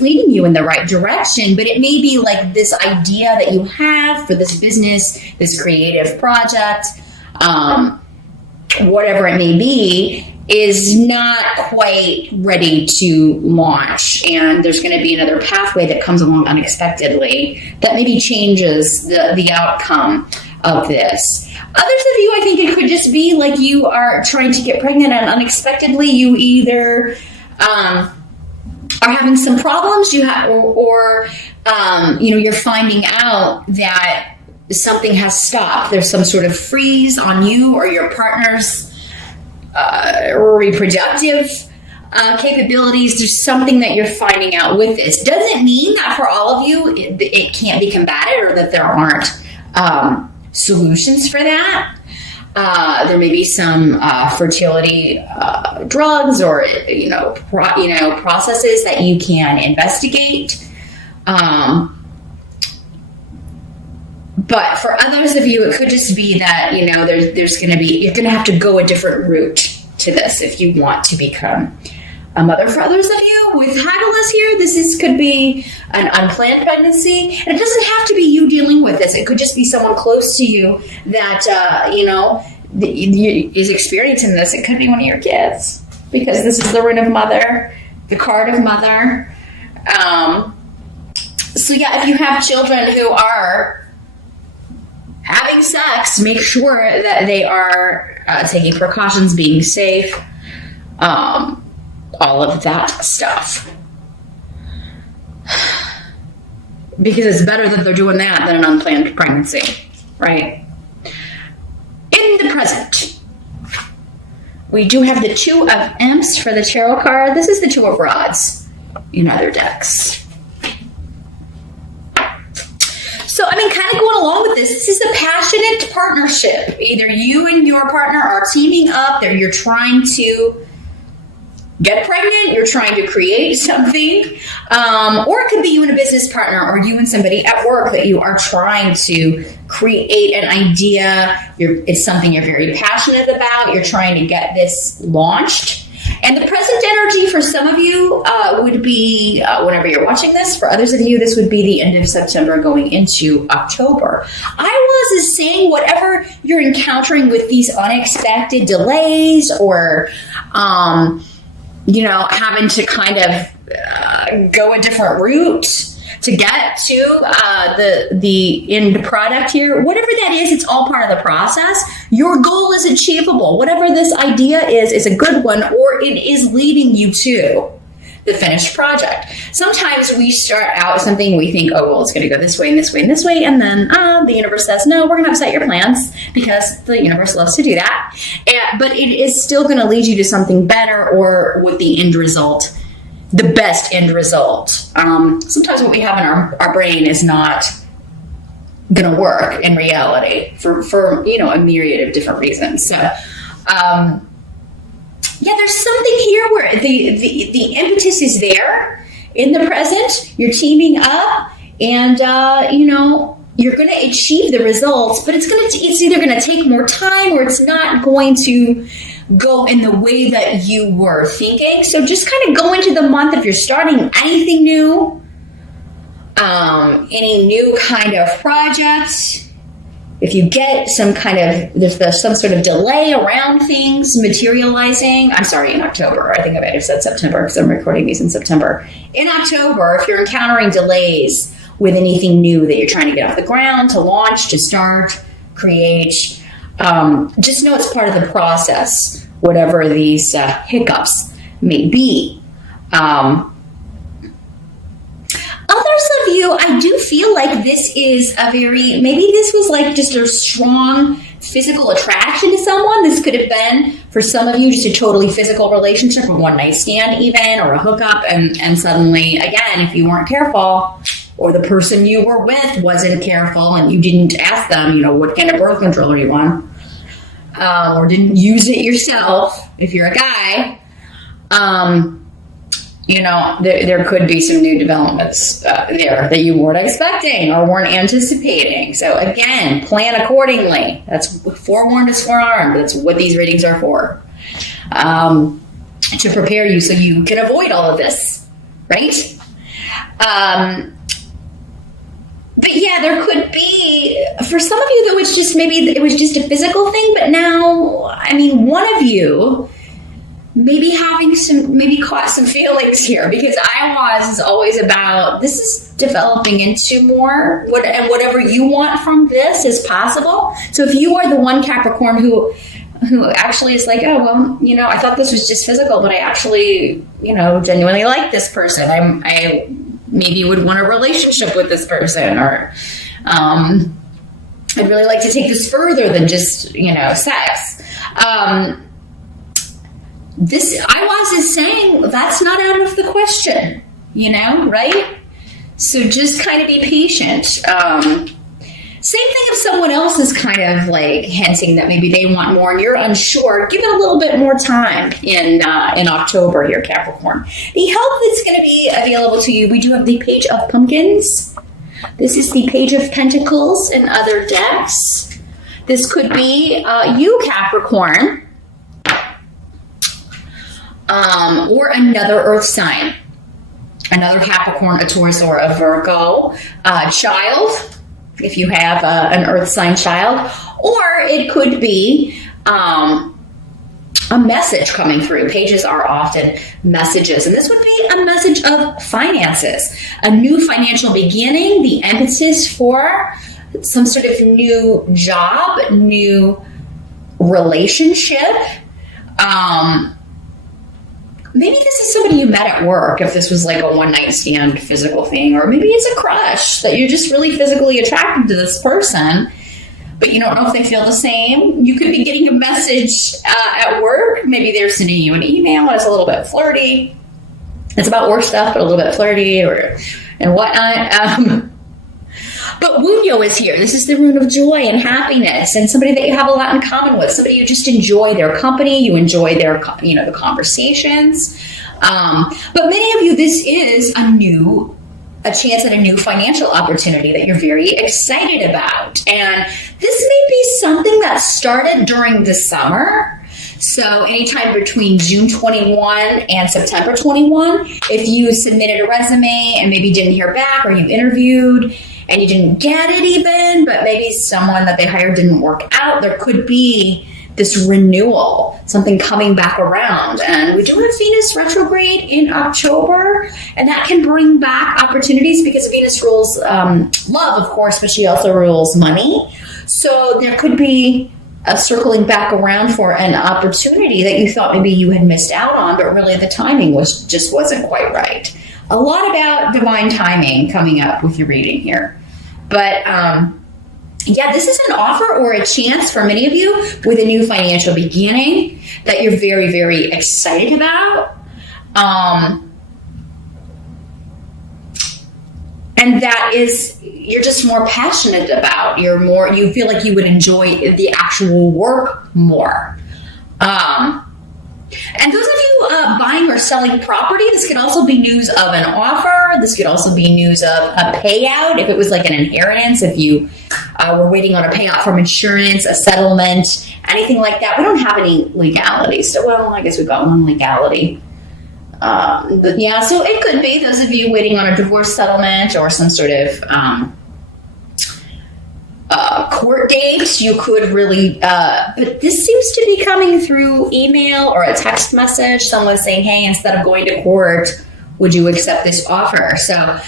is leading you in the right direction, but it may be like this idea that you have for this business, this creative project, whatever it may be, is not quite ready to launch. And there's going to be another pathway that comes along unexpectedly that maybe changes the outcome of this. Others of you, I think it could just be like you are trying to get pregnant and unexpectedly you either are having some problems, or you're finding out that something has stopped. There's some sort of freeze on you or your partner's reproductive capabilities. There's something that you're finding out with this. Doesn't mean that for all of you it can't be combated or that there aren't solutions for that. There may be some fertility drugs or processes that you can investigate. But for others of you, it could just be that, you're going to have to go a different route to this if you want to become a mother. For others of you with Hagalaz here, could be an unplanned pregnancy. And it doesn't have to be you dealing with this. It could just be someone close to you that, is experiencing this. It could be one of your kids, because this is the rune of mother, the card of mother. So yeah, if you have children who are having sex, make sure that they are taking precautions, being safe, all of that stuff. Because it's better that they're doing that than an unplanned pregnancy, right? In the present, we do have the Two of Imps for the tarot card. This is the Two of Rods in other decks. So, kind of going along with this is a passionate partnership. Either you and your partner are teaming up, or you're trying to get pregnant, you're trying to create something, or it could be you and a business partner, or you and somebody at work that you are trying to create an idea. It's something you're very passionate about. You're trying to get this launched. And the present energy for some of you would be whenever you're watching this. For others of you, this would be the end of September going into October. I was saying whatever you're encountering with these unexpected delays or, having to kind of go a different route to get to the end product here, whatever that is, it's all part of the process. Your goal is achievable. Whatever this idea is a good one, or it is leading you to the finished project. Sometimes we start out with something, we think, oh, well, it's going to go this way and this way and this way, and then the universe says, no, we're going to upset your plans, because the universe loves to do that. But it is still going to lead you to something better, or with the end result, the best end result. Sometimes what we have in our brain is not going to work in reality for a myriad of different reasons. So, there's something here where the impetus is there in the present. You're teaming up, and you're going to achieve the results. But it's either going to take more time, or it's not going to go in the way that you were thinking. So just kind of go into the month if you're starting anything new, any new kind of project. If you get some kind of, there's some sort of delay around things materializing. I'm sorry, in October. I think I might have said September because I'm recording these in September. In October, if you're encountering delays with anything new that you're trying to get off the ground, to launch, to start, create, just know it's part of the process, whatever these hiccups may be. Others of you, I do feel like this is maybe this was like just a strong physical attraction to someone. This could have been, for some of you, just a totally physical relationship, a one-night stand even, or a hookup, and suddenly, again, if you weren't careful, or the person you were with wasn't careful and you didn't ask them, what kind of birth control are you on? Or didn't use it yourself, if you're a guy, there could be some new developments there that you weren't expecting or weren't anticipating. So again, plan accordingly. That's forewarned is forearmed. That's what these readings are for, to prepare you so you can avoid all of this, right? But yeah, there could be, for some of you though, it's just maybe it was just a physical thing, but now, I mean, one of you maybe caught some feelings here, because Iowa is always about, this is developing into more, and whatever you want from this is possible. So if you are the one Capricorn who actually is like, oh, well, you know, I thought this was just physical, but I actually, you know, genuinely like this person. I maybe would want a relationship with this person, or I'd really like to take this further than just, you know, sex. This IWAS is saying that's not out of the question, you know, right? So just kind of be patient. Same thing if someone else is kind of like hinting that maybe they want more and you're unsure, give it a little bit more time in October here, Capricorn. The help that's going to be available to you, we do have the Page of Pumpkins. This is the Page of Pentacles and other decks. This could be you, Capricorn, or another earth sign. Another Capricorn, a Taurus, or a Virgo child, if you have an earth sign child. Or it could be a message coming through. Pages are often messages. And this would be a message of finances. A new financial beginning, the impetus for some sort of new job, new relationship. Maybe this is somebody you met at work, if this was like a one-night stand physical thing, or maybe it's a crush that you're just really physically attracted to this person, but you don't know if they feel the same. You could be getting a message at work. Maybe they're sending you an email that's a little bit flirty. It's about work stuff, but a little bit flirty and whatnot. But Wunyo is here. This is the rune of joy and happiness, and somebody that you have a lot in common with. Somebody you just enjoy their company. You enjoy their, you know, the conversations. But many of you, this is a chance at a new financial opportunity that you're very excited about. And this may be something that started during the summer. So anytime between June 21 and September 21, if you submitted a resume and maybe didn't hear back, or you interviewed and you didn't get it even, but maybe someone that they hired didn't work out, there could be this renewal, something coming back around. And we do have Venus retrograde in October, and that can bring back opportunities, because Venus rules love, of course, but she also rules money. So there could be a circling back around for an opportunity that you thought maybe you had missed out on, but really the timing just wasn't quite right. A lot about divine timing coming up with your reading here. But yeah, this is an offer or a chance for many of you with a new financial beginning that you're very, very excited about. And that is, you're just more passionate about. You feel like you would enjoy the actual work more. And those of you buying or selling property, this could also be news of an offer. This could also be news of a payout. If it was like an inheritance, if you were waiting on a payout from insurance, a settlement, anything like that. We don't have any legality. So, well, I guess we've got one legality. But yeah, so it could be those of you waiting on a divorce settlement or some sort of court date. You could really, but this seems to be coming through email or a text message. Someone saying, hey, instead of going to court, would you accept this offer? So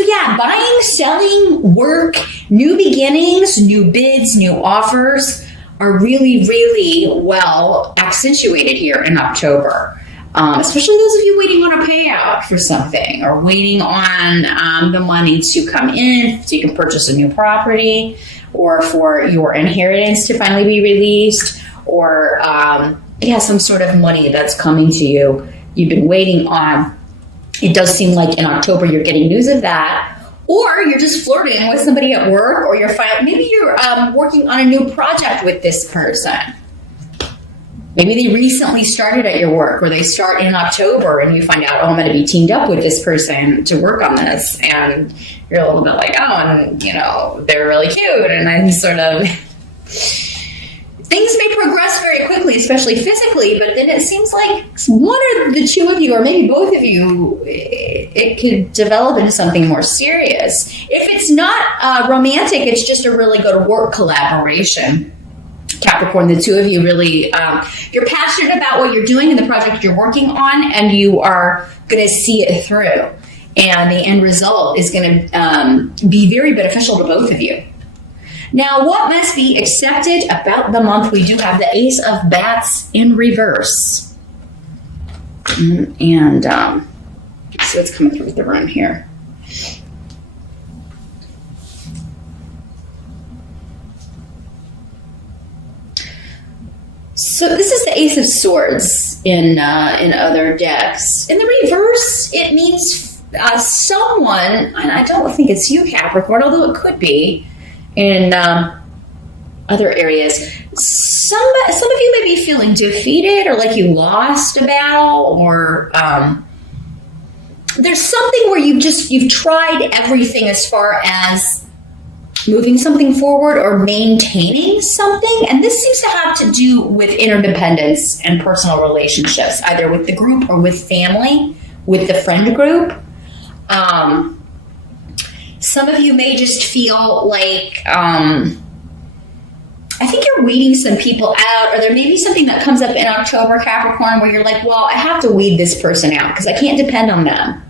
yeah, buying, selling, work, new beginnings, new bids, new offers are really, really well accentuated here in October. Especially those of you waiting on a payout for something, or waiting on the money to come in so you can purchase a new property, or for your inheritance to finally be released, or some sort of money that's coming to you you've been waiting on. It does seem like in October you're getting news of that, or you're just flirting with somebody at work, or maybe you're working on a new project with this person. Maybe they recently started at your work, or they start in October and you find out, oh, I'm going to be teamed up with this person to work on this. And you're a little bit like, oh, and, you know, they're really cute. And then sort of, things may progress very quickly, especially physically, but then it seems like one or the two of you, or maybe both of you, it could develop into something more serious. If it's not romantic, it's just a really good work collaboration. Capricorn, the two of you really, you're passionate about what you're doing and the project you're working on, and you are going to see it through. And the end result is going to be very beneficial to both of you. Now, what must be accepted about the month? We do have the Ace of Bats in reverse. And see what's coming through the room here. So this is the Ace of Swords in other decks. In the reverse, it means someone, and I don't think it's you, Capricorn, although it could be, in other areas. Some of you may be feeling defeated or like you lost a battle, or there's something where you've tried everything as far as moving something forward or maintaining something, and this seems to have to do with interdependence and personal relationships, either with the group or with family, with the friend group. Some of you may just feel like, I think you're weeding some people out, or there may be something that comes up in October, Capricorn, where you're like, well, I have to weed this person out because I can't depend on them.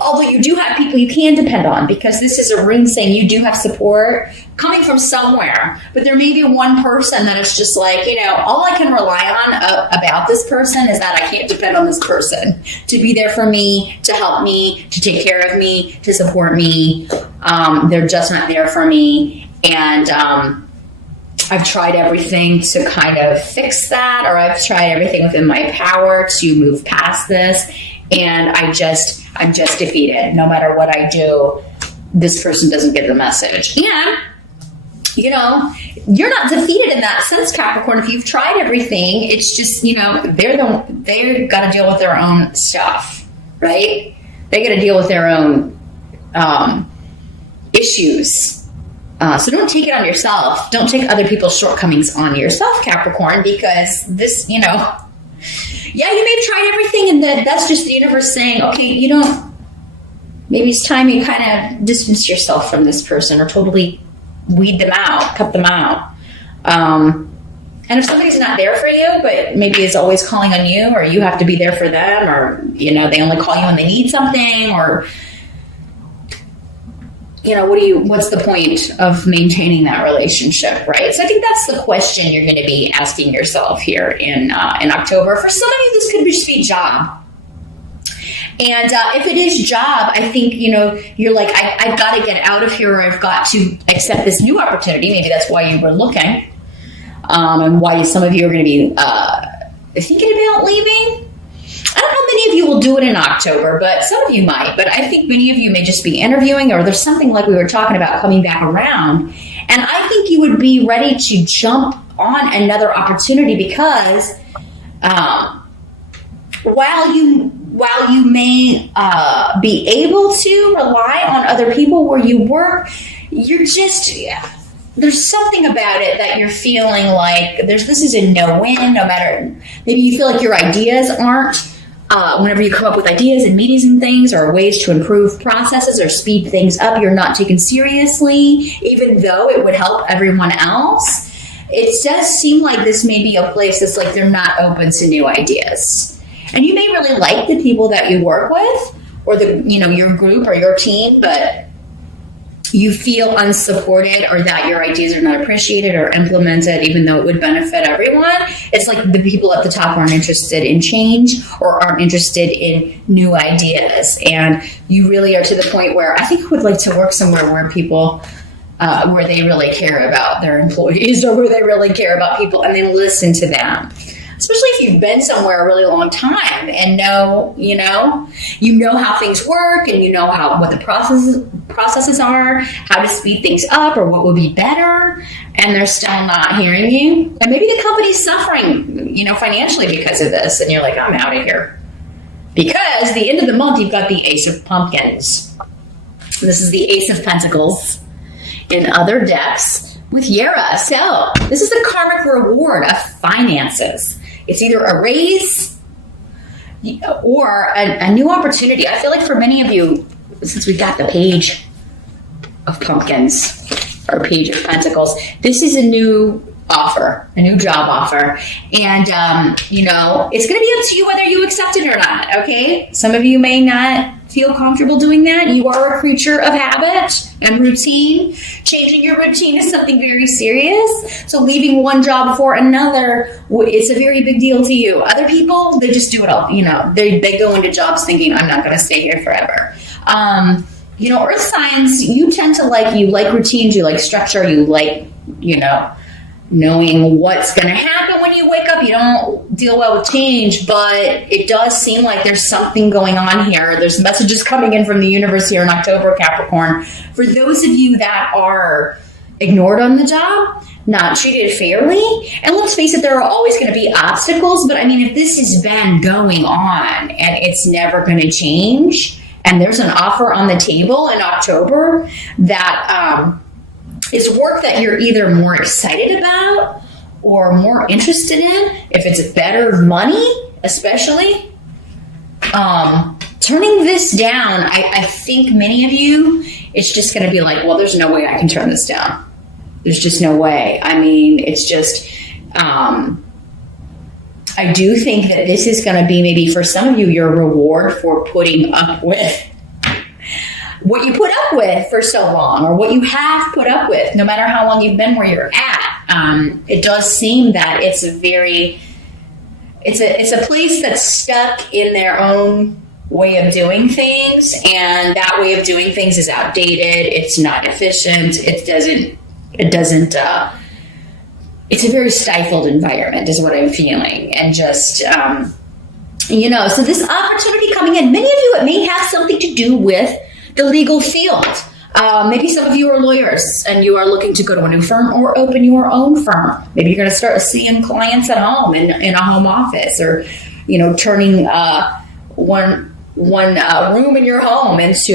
Although you do have people you can depend on, because this is a rune saying you do have support coming from somewhere. But there may be one person that is just like, all I can rely on about this person is that I can't depend on this person to be there for me, to help me, to take care of me, to support me. They're just not there for me. And I've tried everything to kind of fix that, or I've tried everything within my power to move past this. And I'm just defeated. No matter what I do, this person doesn't get the message. And, you're not defeated in that sense, Capricorn. If you've tried everything, it's just, they've got to deal with their own stuff, right? They got to deal with their own issues. So don't take it on yourself. Don't take other people's shortcomings on yourself, Capricorn, because this, yeah, you may have tried everything, and that's just the universe saying, okay, maybe it's time you kind of distance yourself from this person, or totally weed them out, cut them out. And if somebody's not there for you, but maybe is always calling on you, or you have to be there for them, or, they only call you when they need something, or, what's the point of maintaining that relationship, right? So I think that's the question you're going to be asking yourself here in October. For some of you, this could just be job. And if it is job, I think, you're like, I've got to get out of here, or I've got to accept this new opportunity. Maybe that's why you were looking, and why some of you are going to be thinking about leaving. I don't know many of you will do it in October, but some of you might. But I think many of you may just be interviewing, or there's something like we were talking about coming back around. And I think you would be ready to jump on another opportunity, because while you may be able to rely on other people where you work, there's something about it that you're feeling like this is a no-win, no matter, maybe you feel like your ideas aren't, whenever you come up with ideas and meetings and things, or ways to improve processes or speed things up, you're not taken seriously, even though it would help everyone else. It does seem like this may be a place that's like they're not open to new ideas. And you may really like the people that you work with, or your group or your team, but you feel unsupported, or that your ideas are not appreciated or implemented, even though it would benefit everyone. It's like the people at the top aren't interested in change, or aren't interested in new ideas. And you really are to the point where I think I would like to work somewhere where people, where they really care about their employees, or where they really care about people, and they listen to them. Especially if you've been somewhere a really long time and know how things work, and what the processes are, how to speed things up, or what would be better, and they're still not hearing you. And maybe the company's suffering, financially because of this, and you're like, I'm out of here. Because the end of the month, you've got the Ace of Pumpkins. This is the Ace of Pentacles in other decks. with Yara. So this is a karmic reward of finances. It's either a raise or a new opportunity. I feel like for many of you, since we got the page of pumpkins or page of pentacles, this is a new offer, a new job offer. And, it's going to be up to you whether you accept it or not. Okay. Some of you may not feel comfortable doing that. You are a creature of habit and routine. Changing your routine is something very serious. So leaving one job for another, it's a very big deal to you. Other people, they just do it all. They go into jobs thinking, I'm not going to stay here forever. Earth signs, you tend to you like routines, you like structure, you like, knowing what's going to happen when you wake up. You don't deal well with change, but it does seem like there's something going on here. There's messages coming in from the universe here in October, Capricorn. For those of you that are ignored on the job, not treated fairly, and let's face it, there are always going to be obstacles, but if this has been going on and it's never going to change, and there's an offer on the table in October that is work that you're either more excited about or more interested in, if it's better money, especially, turning this down, I think many of you, it's just going to be like, well, there's no way I can turn this down. There's just no way. It's just, I do think that this is going to be maybe for some of you, your reward for putting up with what you put up with for so long, or what you have put up with, no matter how long you've been where you're at. It does seem that it's a place that's stuck in their own way of doing things, and that way of doing things is outdated. It's not efficient. It's a very stifled environment is what I'm feeling. And just, so this opportunity coming in, many of you, it may have something to do with the legal field. Maybe some of you are lawyers and you are looking to go to a new firm or open your own firm. Maybe you're going to start seeing clients at home in a home office, or, turning one room in your home into